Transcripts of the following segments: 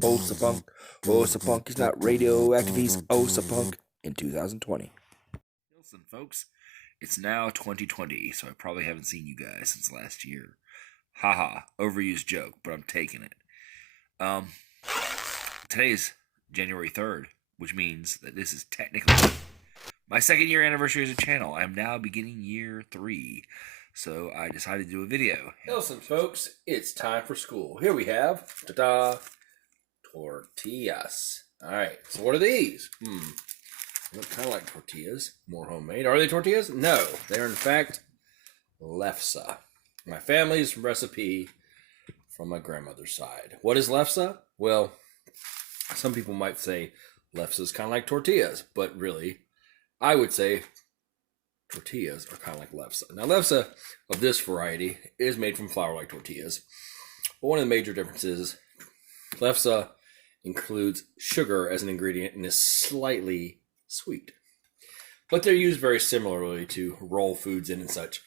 Åsa-Punk. Åsa-Punk is not radioactive, he's Åsa-Punk in 2020. Listen, folks, it's now 2020, so I probably haven't seen you guys since last year. Haha, overused joke, but I'm taking it. Today's January 3rd, which means that this is technically my second year anniversary as a channel. I'm now beginning year 3, so I decided to do a video. Listen, folks, it's time for school. Here we have, ta-da, tortillas. All right, so what are these? They look kind of like tortillas, more homemade. Are they tortillas? No, they're in fact Lefse. My family's recipe from my grandmother's side. What is Lefse? Well, some people might say Lefse is kind of like tortillas, but really, I would say tortillas are kind of like Lefse. Now, Lefse of this variety is made from flour like tortillas, but one of the major differences is Lefse includes sugar as an ingredient and is slightly sweet. But they're used very similarly to roll foods in and such.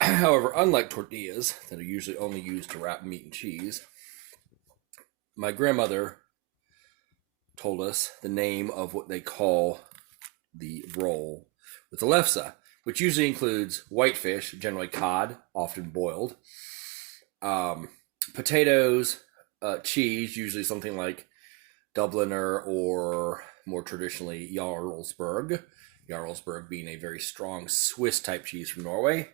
However, unlike tortillas that are usually only used to wrap meat and cheese, my grandmother told us the name of what they call the roll with the Lefse, which usually includes white fish, generally cod, often boiled, potatoes, cheese, usually something like Dubliner or more traditionally Jarlsberg. Jarlsberg being a very strong Swiss type cheese from Norway.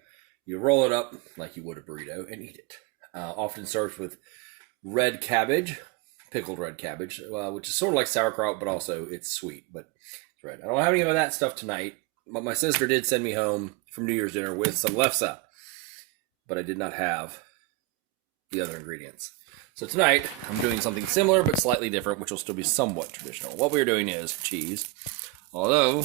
You roll it up like you would a burrito and eat it. Often served with red cabbage, pickled red cabbage, which is sort of like sauerkraut, but also it's sweet, but it's red. I don't have any of that stuff tonight, but my sister did send me home from New Year's dinner with some Lefse, but I did not have the other ingredients. So tonight, I'm doing something similar, but slightly different, which will still be somewhat traditional. What we're doing is cheese, although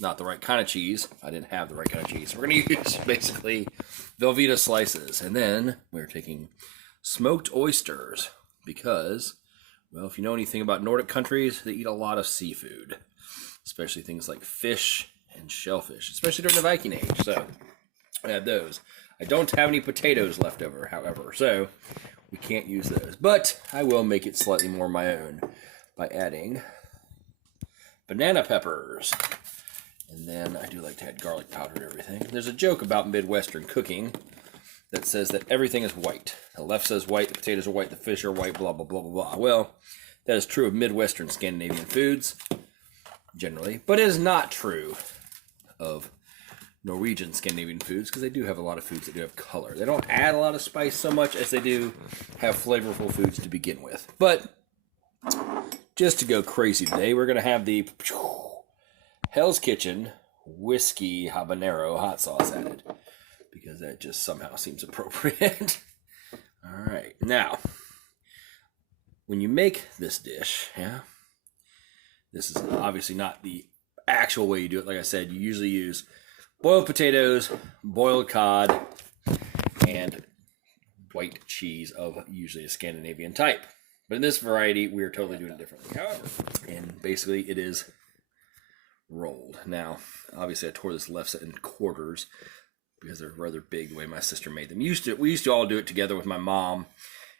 not the right kind of cheese. I didn't have the right kind of cheese. We're going to use basically Velveeta slices. And then we're taking smoked oysters because, well, if you know anything about Nordic countries, they eat a lot of seafood, especially things like fish and shellfish, especially during the Viking Age. So I had those. I don't have any potatoes left over, however, so we can't use those. But I will make it slightly more my own by adding banana peppers. And then I do like to add garlic powder and everything. There's a joke about Midwestern cooking that says that everything is white. The Lefse is white, the potatoes are white, the fish are white, blah, blah, blah, blah, blah. Well, that is true of Midwestern Scandinavian foods, generally. But it is not true of Norwegian Scandinavian foods, because they do have a lot of foods that do have color. They don't add a lot of spice so much as they do have flavorful foods to begin with. But just to go crazy today, we're going to have the Hell's Kitchen whiskey habanero hot sauce added, because that just somehow seems appropriate. All right, now when you make this dish, this is obviously not the actual way you do it. Like I said, you usually use boiled potatoes, boiled cod, and white cheese of usually a Scandinavian type. But in this variety, we're totally doing it differently. However, and basically it is rolled. Now, obviously I tore this Lefse in quarters because they're rather big the way my sister made them. We used to all do it together with my mom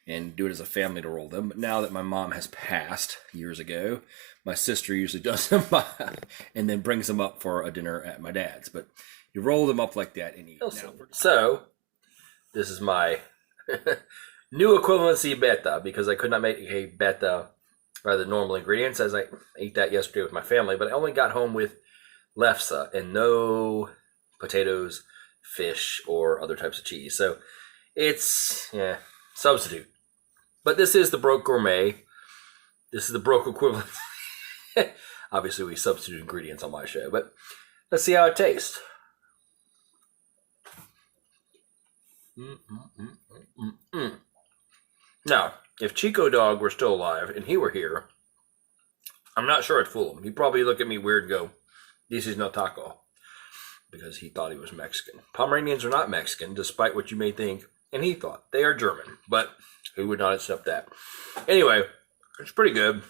and do it as a family to roll them. But now that my mom has passed years ago, my sister usually does them and then brings them up for a dinner at my dad's. But you roll them up like that and eat. So, this is my new equivalency beta, because I could not make a beta the normal ingredients, as I ate that yesterday with my family, but I only got home with Lefse and no potatoes, fish, or other types of cheese. So it's, substitute. But this is the Broke Gourmet. This is the Broke equivalent. Obviously, we substitute ingredients on my show, but let's see how it tastes. Now, if Chico Dog were still alive and he were here, I'm not sure I'd fool him. He'd probably look at me weird and go, "This is no taco," because he thought he was Mexican. Pomeranians are not Mexican, despite what you may think, and he thought they are German, but who would not accept that? Anyway, it's pretty good.